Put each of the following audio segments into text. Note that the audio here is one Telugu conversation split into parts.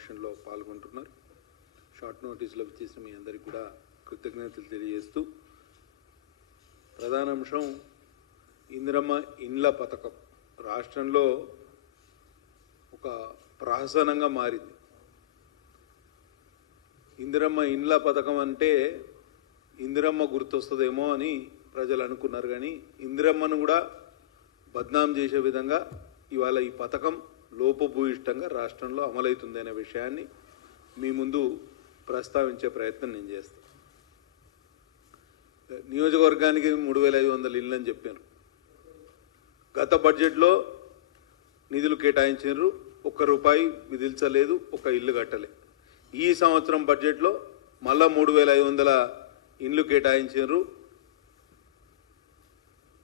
మోషన్లో పాల్గొంటున్నారు. షార్ట్ నోటీసులో చేసిన మీ అందరికీ కూడా కృతజ్ఞతలు తెలియజేస్తూ, ప్రధాన అంశం ఇందిరమ్మ ఇండ్ల పథకం రాష్ట్రంలో ఒక ప్రహసనంగా మారింది. ఇందిరమ్మ ఇండ్ల పథకం అంటే ఇందిరమ్మ గుర్తొస్తుందేమో అని ప్రజలు అనుకున్నారు. కానీ ఇందిరమ్మను కూడా బద్నాం చేసే విధంగా ఇవాళ ఈ పథకం లోపభూయిష్టంగా రాష్ట్రంలో అమలవుతుంది అనే విషయాన్ని మీ ముందు ప్రస్తావించే ప్రయత్నం నేను చేస్తాను. నియోజకవర్గానికి 3500 ఇళ్ళు అని చెప్పాను. గత బడ్జెట్లో నిధులు కేటాయించారు, ₹1 విధించలేదు, ఒక ఇల్లు కట్టలే. ఈ సంవత్సరం బడ్జెట్లో మళ్ళా 3500 ఇండ్లు కేటాయించారు.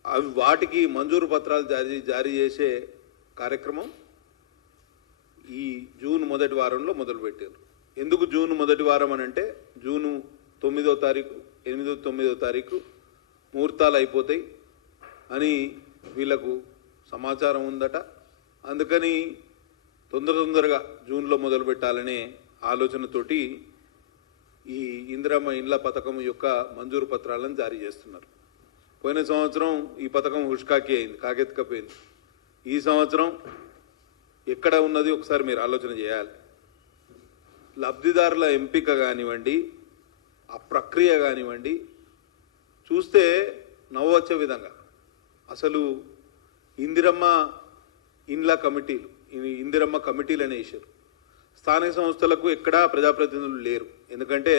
అవి వాటికి మంజూరు పత్రాలు జారీ చేసే కార్యక్రమం ఈ జూన్ మొదటి వారంలో మొదలుపెట్టారు. ఎందుకు జూన్ మొదటి వారం అని అంటే, జూను 9వ తారీఖు 8వ 9వ తారీఖు ముహూర్తాలు అయిపోతాయి అని వీళ్లకు సమాచారం ఉందట. అందుకని తొందరగా జూన్లో మొదలు పెట్టాలనే ఆలోచనతోటి ఈ ఇందిరమ్మ ఇండ్ల పథకం యొక్క మంజూరు పత్రాలను జారీ చేస్తున్నారు. పోయిన సంవత్సరం ఈ పథకం హుష్కాకి అయింది, కాకెత్తుకపోయింది. ఈ సంవత్సరం ఎక్కడ ఉన్నది ఒకసారి మీరు ఆలోచన చేయాలి. లబ్ధిదారుల ఎంపిక కానివ్వండి, ఆ ప్రక్రియ కానివ్వండి, చూస్తే నవ్వొచ్చే విధంగా అసలు ఇందిరమ్మ ఇండ్ల కమిటీలు, ఇందిరమ్మ కమిటీలు అనేసారు. స్థానిక సంస్థలకు ఎక్కడా ప్రజాప్రతినిధులు లేరు. ఎందుకంటే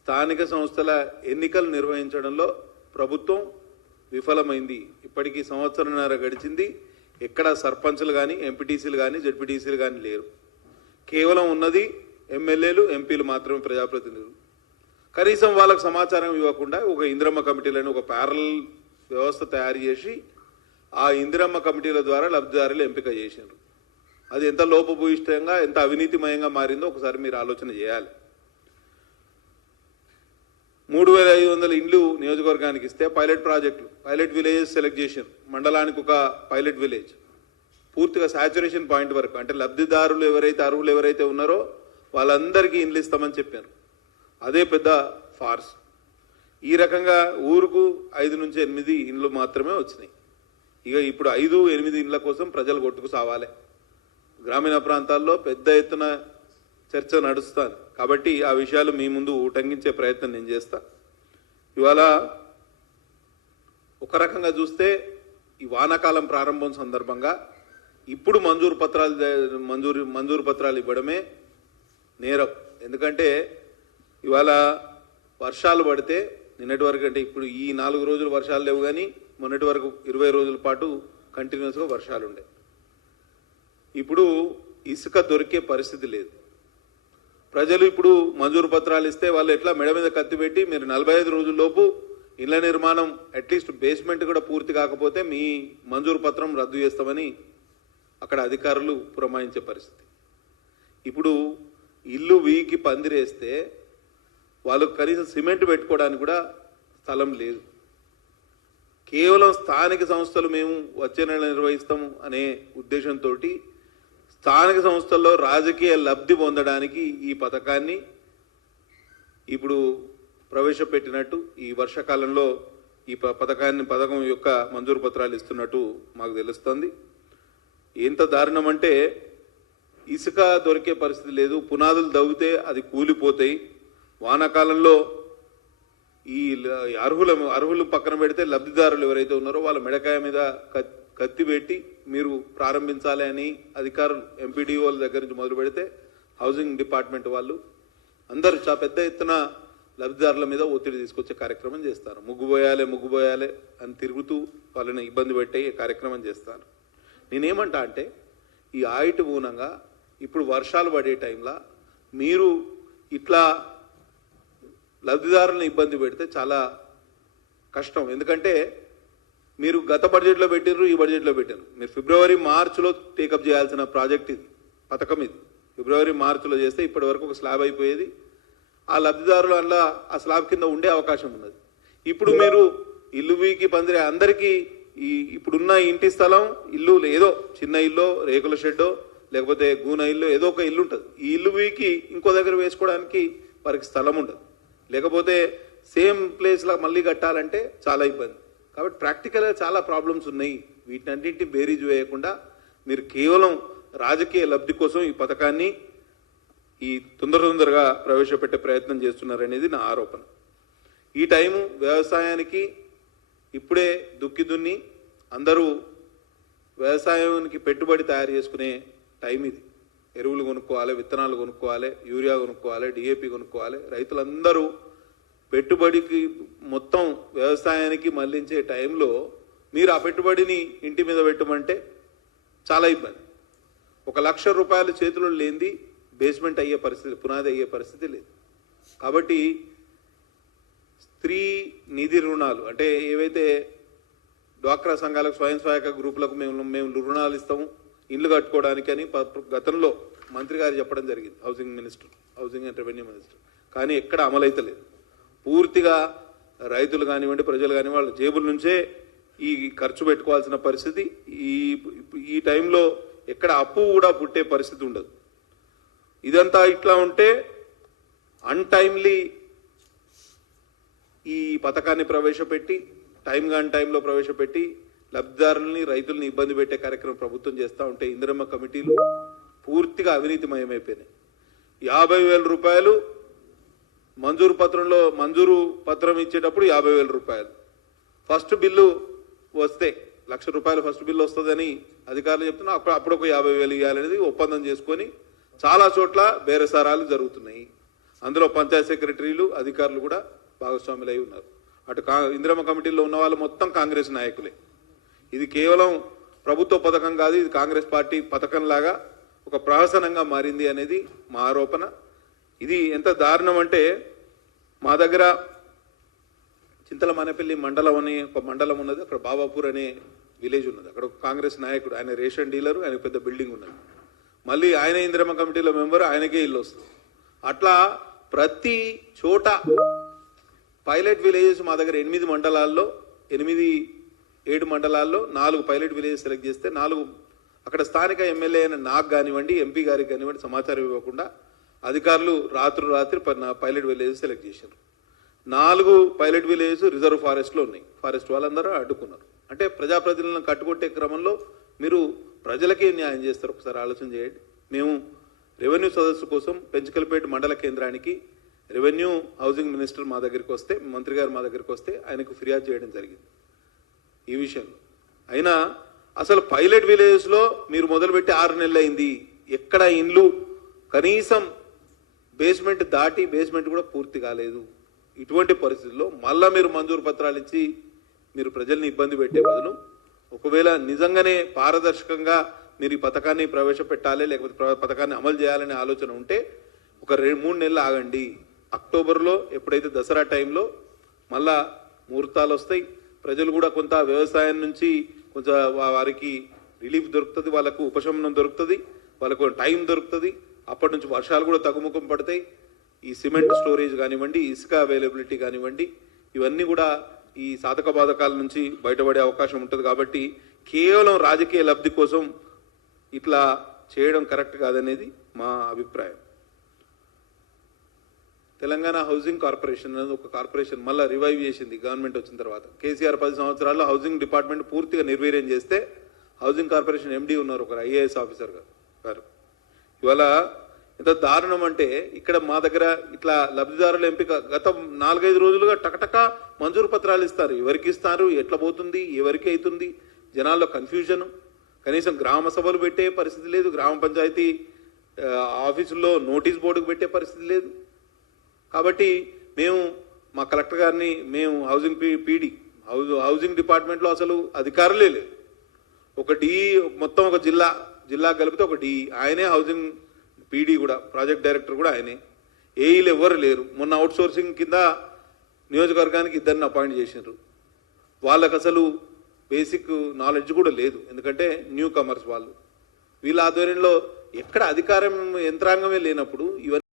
స్థానిక సంస్థల ఎన్నికలు నిర్వహించడంలో ప్రభుత్వం విఫలమైంది. ఇప్పటికీ సంవత్సరంన్నర గడిచింది. ఎక్కడ సర్పంచ్లు కానీ, ఎంపీటీసీలు కానీ, జెడ్పీటీసీలు కానీ లేరు. కేవలం ఉన్నది ఎమ్మెల్యేలు, ఎంపీలు మాత్రమే ప్రజాప్రతినిధులు. కనీసం వాళ్ళకు సమాచారం ఇవ్వకుండా ఒక ఇందిరమ్మ కమిటీలను ఒక ప్యారల్ వ్యవస్థ తయారు చేసి ఆ ఇందిరమ్మ కమిటీల ద్వారా లబ్ధిదారులు ఎంపిక చేశారు. అది ఎంత లోపభూయిష్టంగా, ఎంత అవినీతిమయంగా మారిందో ఒకసారి మీరు ఆలోచన చేయాలి. 3500 ఇండ్లు నియోజకవర్గానికి ఇస్తే పైలట్ ప్రాజెక్టులు, పైలట్ విలేజెస్ సెలెక్ట్ చేశారు. మండలానికి ఒక పైలట్ విలేజ్ పూర్తిగా సాచురేషన్ పాయింట్ వరకు, అంటే లబ్ధిదారులు ఎవరైతే అర్హులు ఎవరైతే ఉన్నారో వాళ్ళందరికీ ఇండ్లు ఇస్తామని చెప్పారు. అదే పెద్ద ఫార్స్. ఈ రకంగా ఊరుకు 5 నుంచి 8 ఇండ్లు మాత్రమే వచ్చినాయి. ఇక ఇప్పుడు 5-8 ఇండ్ల కోసం ప్రజలు కొట్టుకు సావాలి. గ్రామీణ ప్రాంతాల్లో పెద్ద ఎత్తున చర్చ నడుస్తాను. కాబట్టి ఆ విషయాలు మీ ముందు ఉటంకించే ప్రయత్నం నేను చేస్తా. ఇవాళ ఒక రకంగా చూస్తే ఈ వానాకాలం ప్రారంభం సందర్భంగా ఇప్పుడు మంజూరు పత్రాలు ఇవ్వడమే నేరం. ఎందుకంటే ఇవాళ వర్షాలు పడితే నిన్నటి వరకు, అంటే ఇప్పుడు ఈ 4 రోజులు వర్షాలు లేవు, కానీ మొన్నటి వరకు 20 రోజుల పాటు కంటిన్యూస్గా వర్షాలు ఉండే. ఇప్పుడు ఇసుక దొరికే పరిస్థితి లేదు. ప్రజలు ఇప్పుడు మంజూరు పత్రాలు ఇస్తే వాళ్ళు ఎట్లా మెడ మీద కత్తి పెట్టి మీరు 45 రోజుల్లోపు ఇళ్ల నిర్మాణం అట్లీస్ట్ బేస్మెంట్ కూడా పూర్తి కాకపోతే మీ మంజూరు పత్రం రద్దు చేస్తామని అక్కడ అధికారులు పురమాయించే పరిస్థితి. ఇప్పుడు ఇల్లు వీకి పందిరేస్తే వాళ్ళు కనీసం సిమెంట్ పెట్టుకోవడానికి కూడా స్థలం లేదు. కేవలం స్థానిక సంస్థలు మేము వచ్చే నెల నిర్వహిస్తాము అనే ఉద్దేశంతో స్థానిక సంస్థల్లో రాజకీయ లబ్ధి పొందడానికి ఈ పథకాన్ని ఇప్పుడు ప్రవేశపెట్టినట్టు, ఈ వర్షాకాలంలో ఈ పథకం యొక్క మంజూరు పత్రాలు ఇస్తున్నట్టు మాకు తెలుస్తుంది. ఎంత దారుణం అంటే ఇసుక దొరికే పరిస్థితి లేదు. పునాదులు దవ్వితే అది కూలిపోతాయి. వానాకాలంలో ఈ అర్హులు పక్కన పెడితే లబ్ధిదారులు ఎవరైతే ఉన్నారో వాళ్ళ మెడకాయ మీద కత్తి పెట్టి మీరు ప్రారంభించాలి అని అధికారులు ఎంపీడీఓల దగ్గర నుంచి మొదలు పెడితే హౌసింగ్ డిపార్ట్మెంట్ వాళ్ళు అందరూ పెద్ద ఎత్తున లబ్ధిదారుల మీద ఒత్తిడి తీసుకొచ్చే కార్యక్రమం చేస్తారు. ముగ్గుపోయాలి అని తిరుగుతూ వాళ్ళని ఇబ్బంది పెట్టే కార్యక్రమం చేస్తారు. నేనేమంటా అంటే ఈ ఆయిట్ మూలంగా ఇప్పుడు వర్షాలు పడే టైంలో మీరు ఇట్లా లబ్ధిదారులను ఇబ్బంది పెడితే చాలా కష్టం. ఎందుకంటే మీరు గత బడ్జెట్లో పెట్టారు, ఈ బడ్జెట్లో పెట్టారు. మీరు ఫిబ్రవరి మార్చిలో టేకప్ చేయాల్సిన ప్రాజెక్ట్ ఇది, పథకం ఇది. ఫిబ్రవరి మార్చిలో చేస్తే ఇప్పటి వరకు ఒక స్లాబ్ అయిపోయేది. ఆ లబ్ధిదారులు అలా ఆ స్లాబ్ కింద ఉండే అవకాశం ఉన్నది. ఇప్పుడు మీరు ఇల్లు వీకి పందిరే అందరికీ ఇప్పుడున్న ఇంటి స్థలం, ఇల్లు ఏదో చిన్న ఇల్లు, రేకుల షెడ్డో లేకపోతే గూన ఇల్లు, ఏదో ఒక ఇల్లు ఉంటుంది. ఈ ఇల్లు వీకి ఇంకో దగ్గర వేసుకోవడానికి వారికి స్థలం ఉండదు. లేకపోతే సేమ్ ప్లేస్లో మళ్ళీ కట్టాలంటే చాలా ఇబ్బంది. కాబట్టి ప్రాక్టికల్గా చాలా ప్రాబ్లమ్స్ ఉన్నాయి. వీటన్నింటినీ బేరీజ్ వేయకుండా మీరు కేవలం రాజకీయ లబ్ధి కోసం ఈ పథకాన్ని ఈ తొందరగా ప్రవేశపెట్టే ప్రయత్నం చేస్తున్నారనేది నా ఆరోపణ. ఈ టైము వ్యవసాయానికి ఇప్పుడే దుక్కి దున్ని అందరూ వ్యవసాయానికి పెట్టుబడి తయారు చేసుకునే టైం ఇది. ఎరువులు కొనుక్కోవాలి, విత్తనాలు కొనుక్కోవాలి, యూరియా కొనుక్కోవాలి, డిఏపి కొనుక్కోవాలి. రైతులందరూ పెట్టుబడికి మొత్తం వ్యవసాయానికి మళ్లించే టైంలో మీరు ఆ పెట్టుబడిని ఇంటి మీద పెట్టమంటే చాలా ఇబ్బంది. 1,00,000 రూపాయలు చేతుల్లో లేనిది బేస్మెంట్ అయ్యే పరిస్థితి, పునాది అయ్యే పరిస్థితి లేదు. కాబట్టి స్త్రీ నిధి రుణాలు అంటే ఏవైతే డ్వాక్రా సంఘాలకు, స్వయం సహాయక గ్రూపులకు మేము రుణాలు ఇస్తాము ఇల్లు కట్టుకోవడానికి అని గతంలో మంత్రి గారు చెప్పడం జరిగింది, హౌసింగ్ అండ్ రెవెన్యూ మినిస్టర్. కానీ ఎక్కడ అమలైతలేదు. పూర్తిగా రైతులు కానివ్వండి, ప్రజలు కానివ్వండి, వాళ్ళ జేబుల నుంచే ఈ ఖర్చు పెట్టుకోవాల్సిన పరిస్థితి. ఈ టైంలో ఎక్కడ అప్పు కూడా పుట్టే పరిస్థితి ఉండదు. ఇదంతా ఇట్లా ఉంటే అన్టైమ్లీ ఈ పథకాన్ని ప్రవేశపెట్టి టైంలో ప్రవేశపెట్టి లబ్ధిదారులని, రైతుల్ని ఇబ్బంది పెట్టే కార్యక్రమం ప్రభుత్వం చేస్తూ ఉంటే ఇందిరమ్మ కమిటీలు పూర్తిగా అవినీతిమయమైపోయినాయి. 50,000 రూపాయలు మంజూరు పత్రం ఇచ్చేటప్పుడు 50,000 రూపాయలు. ఫస్ట్ బిల్లు వస్తే 1,00,000 రూపాయలు ఫస్ట్ బిల్లు వస్తుందని అధికారులు చెప్తున్నా. అప్పుడు ఒక 50,000 ఇవ్వాలనేది ఒప్పందం చేసుకొని చాలా చోట్ల బేరసారాలు జరుగుతున్నాయి. అందులో పంచాయత్ సెక్రటరీలు, అధికారులు కూడా భాగస్వాములై ఉన్నారు. అటు ఇందిరమ్మ కమిటీలో ఉన్న వాళ్ళు మొత్తం కాంగ్రెస్ నాయకులే. ఇది కేవలం ప్రభుత్వ పథకం కాదు, ఇది కాంగ్రెస్ పార్టీ పథకంలాగా ఒక ప్రహసనంగా మారింది అనేది మా ఆరోపణ. ఇది ఎంత దారుణం అంటే మా దగ్గర చింతలమానేపల్లి మండలం అనే ఒక మండలం ఉన్నది. అక్కడ బాబాపూర్ అనే విలేజ్ ఉన్నది. అక్కడ ఒక కాంగ్రెస్ నాయకుడు, ఆయన రేషన్ డీలరు, ఆయన పెద్ద బిల్డింగ్ ఉన్నది. మళ్ళీ ఆయన ఇందిరమ్మ కమిటీలో మెంబర్, ఆయనకే ఇల్లు వస్తుంది. అట్లా ప్రతి చోట పైలట్ విలేజెస్ మా దగ్గర 7 మండలాల్లో 7 మండలాల్లో 4 పైలట్ విలేజెస్ సెలెక్ట్ చేస్తే 4 అక్కడ స్థానిక ఎమ్మెల్యే అయిన నాకు కానివ్వండి, ఎంపీ గారికి కానివ్వండి సమాచారం ఇవ్వకుండా అధికారులు రాత్రి పైలట్ విలేజెస్ సెలెక్ట్ చేశారు. 4 పైలట్ విలేజెస్ రిజర్వ్ ఫారెస్ట్లో ఉన్నాయి. ఫారెస్ట్ వాళ్ళందరూ అడ్డుకున్నారు. అంటే ప్రజాప్రతినిధులను కట్టుకొట్టే క్రమంలో మీరు ప్రజలకే న్యాయం చేస్తారు. ఒకసారి ఆలోచన చేయండి. మేము రెవెన్యూ సదస్సు కోసం పెంచకల్పేట మండల కేంద్రానికి రెవెన్యూ హౌసింగ్ మినిస్టర్ మా దగ్గరికి వస్తే, మంత్రి గారు మా దగ్గరికి వస్తే ఆయనకు ఫిర్యాదు చేయడం జరిగింది ఈ విషయంలో. అయినా అసలు పైలట్ విలేజెస్లో మీరు మొదలుపెట్టి 6 నెలలు అయింది. ఎక్కడ ఇండ్లు కనీసం బేస్మెంట్ దాటి బేస్మెంట్ కూడా పూర్తి కాలేదు. ఇటువంటి పరిస్థితుల్లో మళ్ళా మీరు మంజూరు పత్రాలు ఇచ్చి మీరు ప్రజల్ని ఇబ్బంది పెట్టే బదులు ఒకవేళ నిజంగానే పారదర్శకంగా మీరు ఈ పథకాన్ని ప్రవేశపెట్టాలి, లేకపోతే పథకాన్ని అమలు చేయాలనే ఆలోచన ఉంటే ఒక 2-3 నెలలు ఆగండి. అక్టోబర్లో ఎప్పుడైతే దసరా టైంలో మళ్ళా ముహూర్తాలు వస్తాయి, ప్రజలు కూడా కొంత వ్యవసాయం నుంచి కొంచెం వారికి రిలీఫ్ దొరుకుతుంది, వాళ్ళకు ఉపశమనం దొరుకుతుంది, వాళ్ళకు టైం దొరుకుతుంది. అప్పటి నుంచి వర్షాలు కూడా తగ్గుముఖం పడతాయి. ఈ సిమెంట్ స్టోరేజ్ కానివ్వండి, ఇసుక అవైలబిలిటీ కానివ్వండి, ఇవన్నీ కూడా ఈ సాధక బాధకాల నుంచి బయటపడే అవకాశం ఉంటుంది. కాబట్టి కేవలం రాజకీయ లబ్ధి కోసం ఇట్లా చేయడం కరెక్ట్ కాదనేది మా అభిప్రాయం. తెలంగాణ హౌసింగ్ కార్పొరేషన్ అనేది ఒక కార్పొరేషన్ మళ్ళీ రివైవ్ చేసింది గవర్నమెంట్ వచ్చిన తర్వాత. కేసీఆర్ 10 సంవత్సరాల్లో హౌసింగ్ డిపార్ట్మెంట్ పూర్తిగా నిర్వీర్యం చేస్తే హౌసింగ్ కార్పొరేషన్ ఎండీ ఉన్నారు ఒక IAS ఆఫీసర్ గారు. ఇవాళ ఎంత దారుణం అంటే ఇక్కడ మా దగ్గర ఇట్లా లబ్ధిదారుల ఎంపిక గత 4-5 రోజులుగా టకటక మంజూరు పత్రాలు ఇస్తారు. ఎవరికి ఇస్తారు, ఎట్లా పోతుంది, ఎవరికి అవుతుంది, జనాల్లో కన్ఫ్యూజన్. కనీసం గ్రామ సభలు పెట్టే పరిస్థితి లేదు, గ్రామ పంచాయతీ ఆఫీసుల్లో నోటీస్ బోర్డుకు పెట్టే పరిస్థితి లేదు. కాబట్టి మేము మా కలెక్టర్ గారిని మేము హౌసింగ్ డిపార్ట్మెంట్లో అసలు అధికారులే లేదు. ఒక డిఈ మొత్తం ఒక జిల్లా కలిపితే ఒక డిఈ, ఆయనే హౌసింగ్ పీడీ కూడా, ప్రాజెక్ట్ డైరెక్టర్ కూడా ఆయనే. ఏఈలు ఎవరు లేరు. మొన్న అవుట్ సోర్సింగ్ కింద నియోజకవర్గానికి 2 అపాయింట్ చేసినారు. వాళ్ళకు అసలు బేసిక్ నాలెడ్జ్ కూడా లేదు, ఎందుకంటే న్యూ కమర్స్ వాళ్ళు. వీళ్ళ ఆధ్వర్యంలో ఎక్కడ అధికారం యంత్రాంగమే లేనప్పుడు ఇవన్నీ